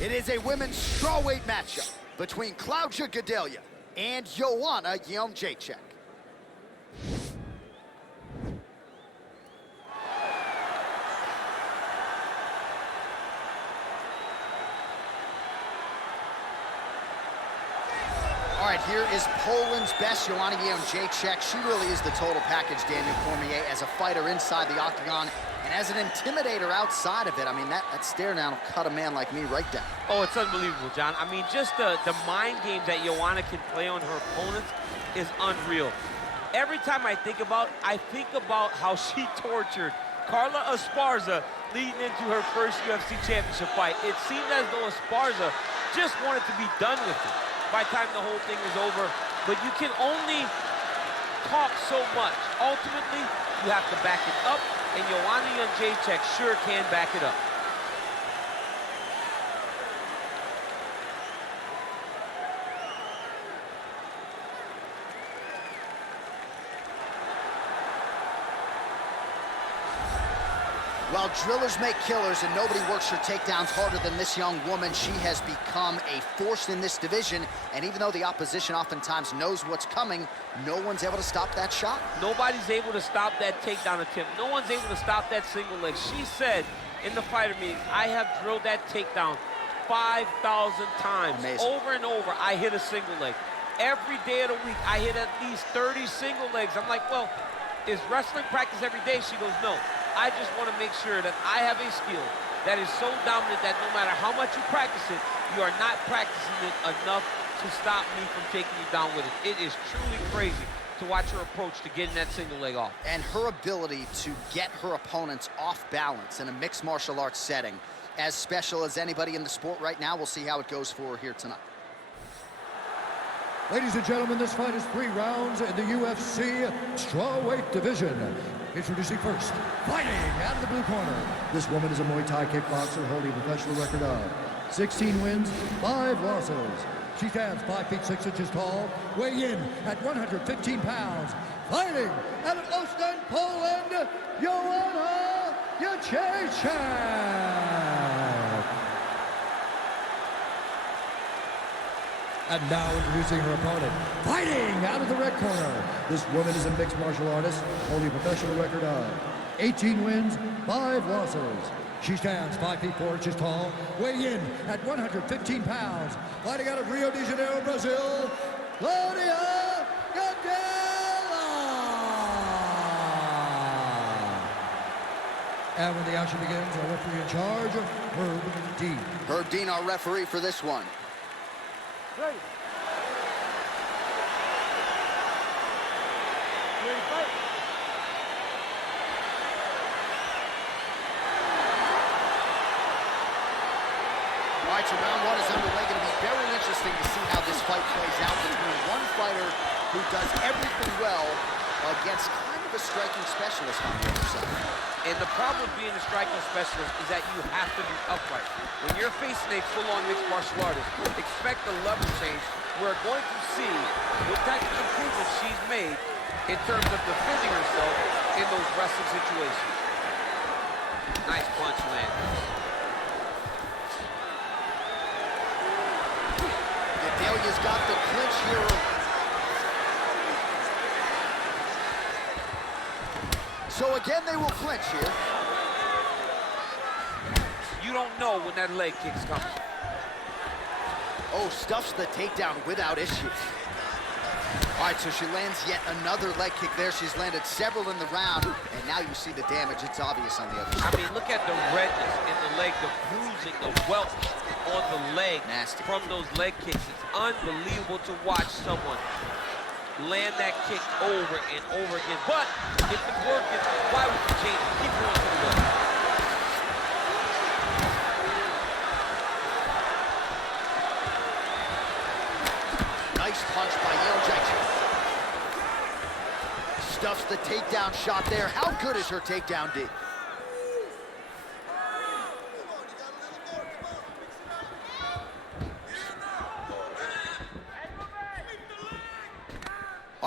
It is a women's strawweight matchup between Claudia Gadelha and Joanna Jedrzejczyk. All right, here is Poland's best, Joanna Jedrzejczyk. She really is the total package, Daniel Cormier, as a fighter inside the octagon and as an intimidator outside of it. I mean, that stare down will cut a man like me right down. Oh, it's unbelievable, John. I mean, just the mind games that Joanna can play on her opponents is unreal. Every time I think about how she tortured Carla Esparza leading into her first UFC championship fight. It seemed as though Esparza just wanted to be done with it by the time the whole thing was over. But you can only talk so much. Ultimately, you have to back it up, and Joanna Jedrzejczyk sure can back it up. While drillers make killers and nobody works her takedowns harder than this young woman, she has become a force in this division. And even though the opposition oftentimes knows what's coming, no one's able to stop that shot. Nobody's able to stop that takedown attempt. No one's able to stop that single leg. She said in the fighter meeting, I have drilled that takedown 5,000 times. Amazing. Over and over, I hit a single leg. Every day of the week, I hit at least 30 single legs. I'm like, well, is wrestling practice every day? She goes, no. I just want to make sure that I have a skill that is so dominant that no matter how much you practice it, you are not practicing it enough to stop me from taking you down with it. It is truly crazy to watch her approach to getting that single leg off. And her ability to get her opponents off balance in a mixed martial arts setting, as special as anybody in the sport right now. We'll see how it goes for her here tonight. Ladies and gentlemen, this fight is 3 rounds in the UFC strawweight division. Introducing first, fighting out of the blue corner. This woman is a Muay Thai kickboxer holding a professional record of 16 wins, 5 losses. She stands 5 feet 6 inches tall, weighing in at 115 pounds. Fighting out of Ostend, Poland, Joanna Jedrzejczyk. And now introducing her opponent, fighting out of the red corner. This woman is a mixed martial artist, holding a professional record of 18 wins, 5 losses. She stands 5 feet 4 inches tall, weighing in at 115 pounds. Fighting out of Rio de Janeiro, Brazil, Claudia Gadelha. And when the action begins, our referee in charge, Herb Dean. Herb Dean, our referee for this one. Ready. Ready, fight. All right, so round 1 is underway. Going to be very interesting to see how this fight plays out between one fighter who does everything well against kind of a striking specialist on the other side. And the problem with being a striking specialist is that you have to be upright. When you're facing a full-on mixed martial artist, expect a level change. We're going to see what type of improvements she's made in terms of defending herself in those wrestling situations. Nice punch landed. Gadelha's got the clinch here. So again, they will clinch here. You don't know when that leg kick's coming. Oh, stuffs the takedown without issue. All right, so she lands yet another leg kick there. She's landed several in the round, and now you see the damage. It's obvious on the other side. I mean, look at the redness in the leg, the bruising, the welt on the leg. Nasty. From those leg kicks. It's unbelievable to watch someone land that kick over and over again. But if it's working, why would you change it? Keep going to the left. Nice punch by Jedrzejczyk. Stuffs the takedown shot there. How good is her takedown, D?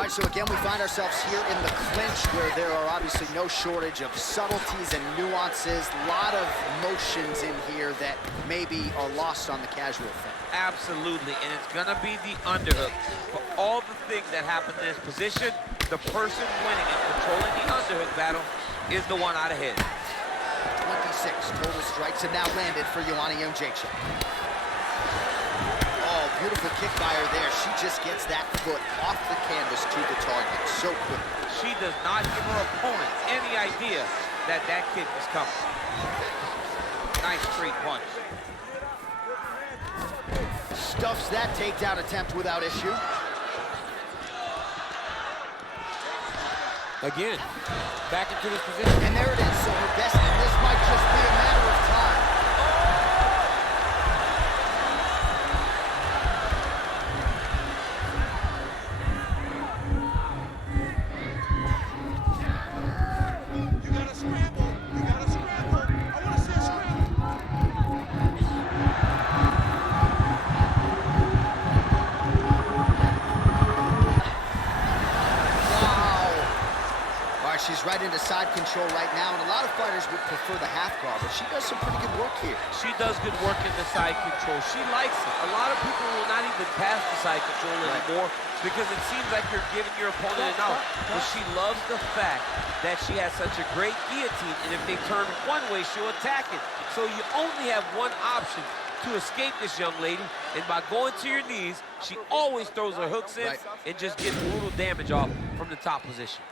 All right, so again, we find ourselves here in the clinch where there are obviously no shortage of subtleties and nuances. A lot of motions in here that maybe are lost on the casual fan. Absolutely, and it's gonna be the underhook. For all the things that happen in this position, the person winning and controlling the underhook battle is the one out ahead. 26 total strikes have now landed for Joanna Jedrzejczyk. Oh, beautiful kick by her there. She just gets that foot off the canvas to the target so quickly. She does not give her opponent any idea that that kick is coming. Nice straight punch. Stuffs that takedown attempt without issue. Again, back into this position. And there it is, so her best, and this might just be a matter of time. You gotta scramble. You gotta scramble. I wanna see a scramble. She's right into side control right now, and a lot of fighters would prefer the half guard, but she does some pretty good work here. She does good work in the side control. She likes it. A lot of people will not even pass the side control anymore because it seems like you're giving your opponent an out. But she loves the fact that she has such a great guillotine, and if they turn one way, she'll attack it. So you only have one option to escape this young lady, and by going to your knees, she always throws her hooks in and just gets brutal damage off from the top position.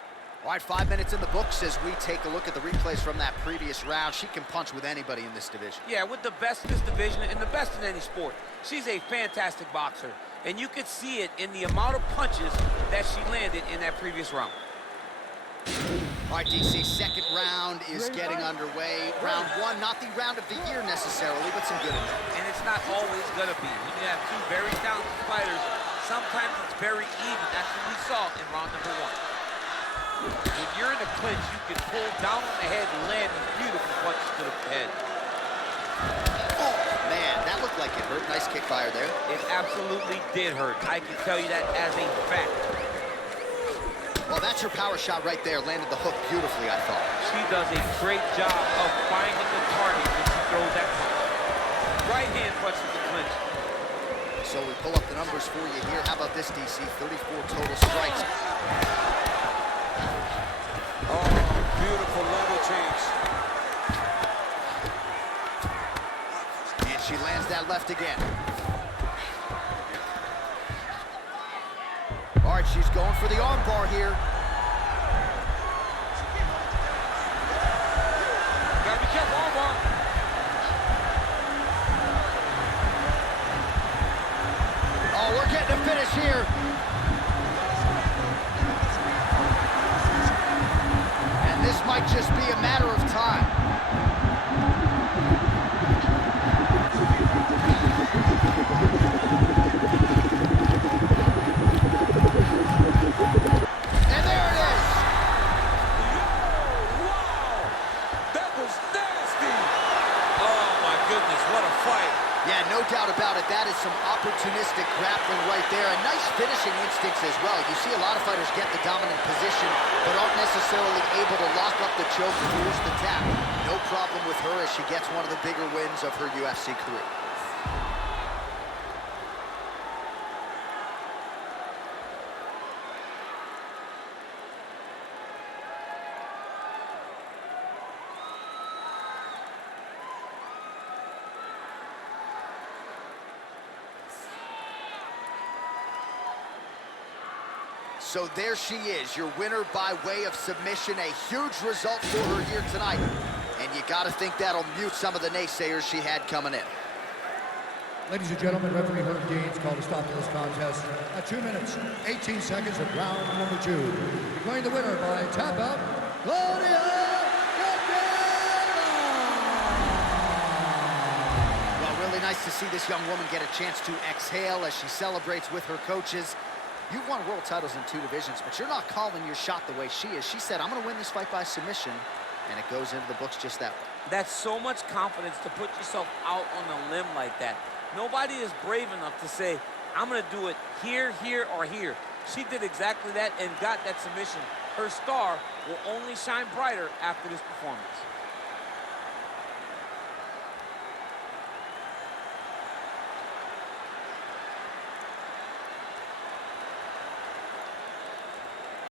All right, 5 minutes in the books as we take a look at the replays from that previous round. She can punch with anybody in this division. Yeah, with the best in this division and the best in any sport. She's a fantastic boxer, and you could see it in the amount of punches that she landed in that previous round. All right, DC, second round is getting underway. Round one, not the round of the year necessarily, but some good in there. And it's not always going to be. When you have two very talented fighters, sometimes it's very even. That's what we saw in round number one. When you're in a clinch, you can pull down on the head and land these beautiful punches to the head. Oh, man, that looked like it hurt. Nice kick by her there. It absolutely did hurt. I can tell you that as a fact. Well, that's her power shot right there. Landed the hook beautifully, I thought. She does a great job of finding the target when she throws that punch. Right hand punch in the clinch. So we pull up the numbers for you here. How about this, DC? 34 total strikes. Oh, beautiful level change. And she lands that left again. All right, she's going for the arm bar here. Gotta be careful, arm bar. Oh, we're getting a finish here. This might just be a matter of time. And there it is. Wow! That was nasty. Oh my goodness, what a fight. Yeah, no doubt about it. That is some opportunistic grappling right there. And nice finishing instincts as well. You see a lot of fighters get the dominant position, but aren't necessarily able to lock up the choke and force the tap. No problem with her as she gets one of the bigger wins of her UFC career. So there she is, your winner by way of submission. A huge result for her here tonight. And you got to think that'll mute some of the naysayers she had coming in. Ladies and gentlemen, referee Herb Deans called a stop to this contest at 2 minutes, 18 seconds of round number 2. Declaring the winner by tap out, Claudia Gadelha! Well, really nice to see this young woman get a chance to exhale as she celebrates with her coaches. You've won world titles in 2 divisions, but you're not calling your shot the way she is. She said, I'm going to win this fight by submission, and it goes into the books just that way. That's so much confidence to put yourself out on a limb like that. Nobody is brave enough to say, I'm going to do it here, here, or here. She did exactly that and got that submission. Her star will only shine brighter after this performance.